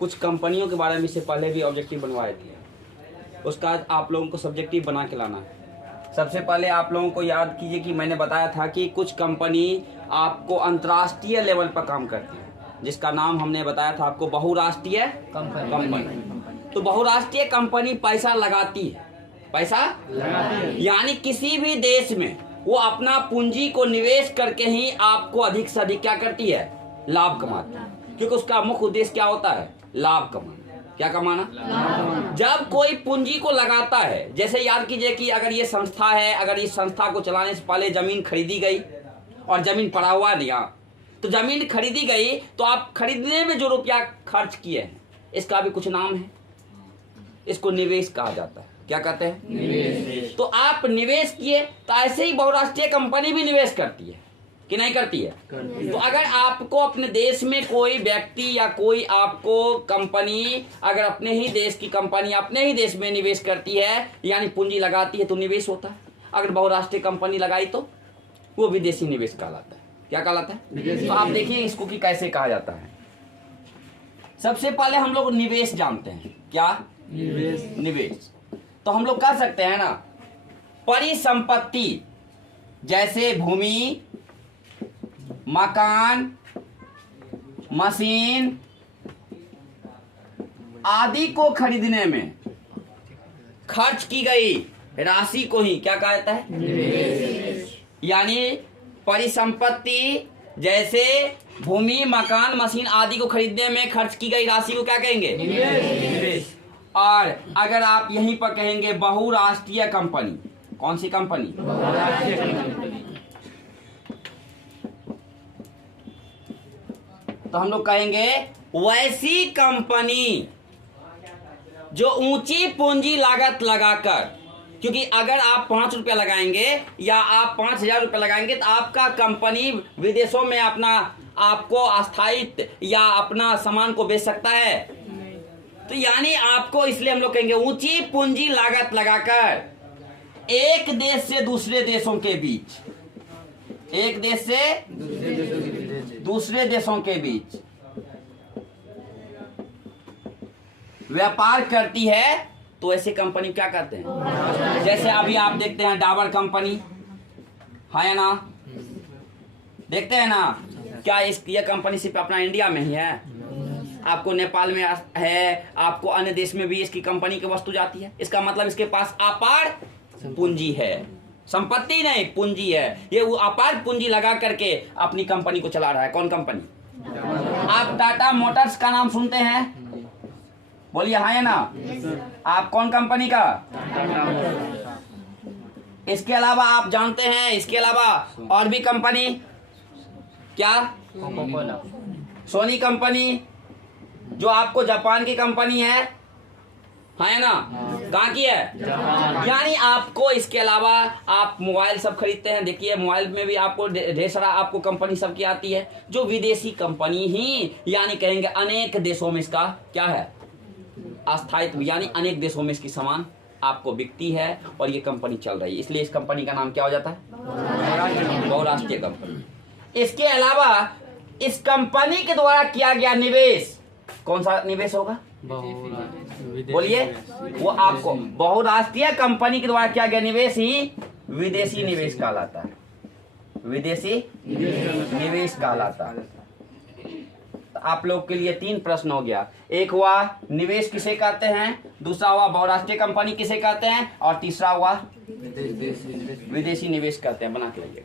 कुछ कंपनियों के बारे में इससे पहले भी ऑब्जेक्टिव बनवाए थे, उसका आज आप लोगों को सब्जेक्टिव बना के लाना है। सबसे पहले आप लोगों को याद कीजिए कि मैंने बताया था कि कुछ कंपनी आपको अंतर्राष्ट्रीय लेवल पर काम करती है, जिसका नाम हमने बताया था आपको बहुराष्ट्रीय कंपनी। तो बहुराष्ट्रीय कंपनी पैसा लगाती है, यानी किसी भी देश में वो अपना पूंजी को निवेश करके ही आपको अधिक से अधिक क्या करती है, लाभ कमाती है, क्योंकि उसका मुख्य उद्देश्य क्या होता है, लाभ कमाना। क्या कमाना? जब कोई पूंजी को लगाता है, जैसे याद कीजिए कि अगर ये संस्था है, अगर इस संस्था को चलाने से पहले जमीन खरीदी गई और जमीन पड़ा हुआ नहीं, तो जमीन खरीदी गई तो आप खरीदने में जो रुपया खर्च किए हैं इसका भी कुछ नाम है, इसको निवेश कहा जाता है। क्या कहते हैं? निवेश। तो आप निवेश किए, तो ऐसे ही बहुराष्ट्रीय कंपनी भी निवेश करती है कि नहीं करती है? तो अगर आपको अपने देश में कोई व्यक्ति या कोई आपको कंपनी अगर अपने ही देश की कंपनी अपने ही देश में निवेश करती है, यानी पूंजी लगाती है, तो निवेश होता है। अगर बहुराष्ट्रीय कंपनी लगाई तो वो विदेशी निवेश कहलाता है। क्या कहलाता है? तो आप देखिए इसको कि कैसे कहा जाता है। सबसे पहले हम लोग निवेश जानते हैं। क्या? निवेश। तो हम लोग कह सकते हैं ना, परिसंपत्ति जैसे भूमि, मकान, मशीन आदि को खरीदने में खर्च की गई राशि को ही क्या कहा जाता है? निवेश। यानी परिसंपत्ति जैसे भूमि, मकान, मशीन आदि को खरीदने में खर्च की गई राशि को क्या कहेंगे? निवेश। और अगर आप यहीं पर कहेंगे बहुराष्ट्रीय कंपनी, कौन सी कंपनी? बहुराष्ट्रीय कंपनी। तो हम लोग कहेंगे वैसी कंपनी जो ऊंची पूंजी लागत लगाकर, क्योंकि अगर आप 5 रुपया लगाएंगे या आप 5,000 रुपया लगाएंगे तो आपका कंपनी विदेशों में अपना आपको स्थायित्व या अपना सामान को बेच सकता है। तो यानी आपको, इसलिए हम लोग कहेंगे ऊंची पूंजी लागत लगाकर एक देश से दूसरे देशों के बीच, एक देश से दूसरे देशों के बीच व्यापार करती है, तो ऐसी कंपनी क्या कहते हैं? जैसे अभी आप देखते हैं डाबर कंपनी है ना, देखते हैं ना, क्या ये कंपनी सिर्फ अपना इंडिया में ही है? आपको नेपाल में है, आपको अन्य देश में भी इसकी कंपनी की वस्तु जाती है। इसका मतलब इसके पास अपार पूंजी है, संपत्ति नहीं पूंजी है। ये वो अपार पूंजी लगा करके अपनी कंपनी को चला रहा है। कौन कंपनी? आप टाटा मोटर्स का नाम सुनते हैं? बोलिए हाँ या ना? आप कौन कंपनी का? इसके अलावा आप जानते हैं, इसके अलावा और भी कंपनी, क्या? सोनी कंपनी जो आपको जापान की कंपनी है ना? कहाँ की है? यानी आपको इसके अलावा आप मोबाइल सब खरीदते हैं, देखिए मोबाइल में भी आपको ढेर सारा आपको कंपनी सब की आती है, जो विदेशी कंपनी ही, यानी कहेंगे अनेक देशों में इसका क्या है, अस्थायित्व, यानी अनेक देशों में इसकी सामान आपको बिकती है और ये कंपनी चल रही है, इसलिए इस कंपनी का नाम क्या हो जाता है? बहुराष्ट्रीय कंपनी। इसके अलावा इस कंपनी के द्वारा किया गया निवेश, कौन सा निवेश होगा? बोलिए, वो आपको बहुराष्ट्रीय कंपनी के द्वारा किया गया निवेश ही विदेशी निवेश कहलाता है, विदेशी निवेश कहलाता है। तो आप लोग के लिए 3 प्रश्न हो गया। एक हुआ निवेश किसे कहते हैं, दूसरा हुआ बहुराष्ट्रीय कंपनी किसे कहते हैं, और तीसरा हुआ विदेशी निवेश कहते हैं। बना के लाइए।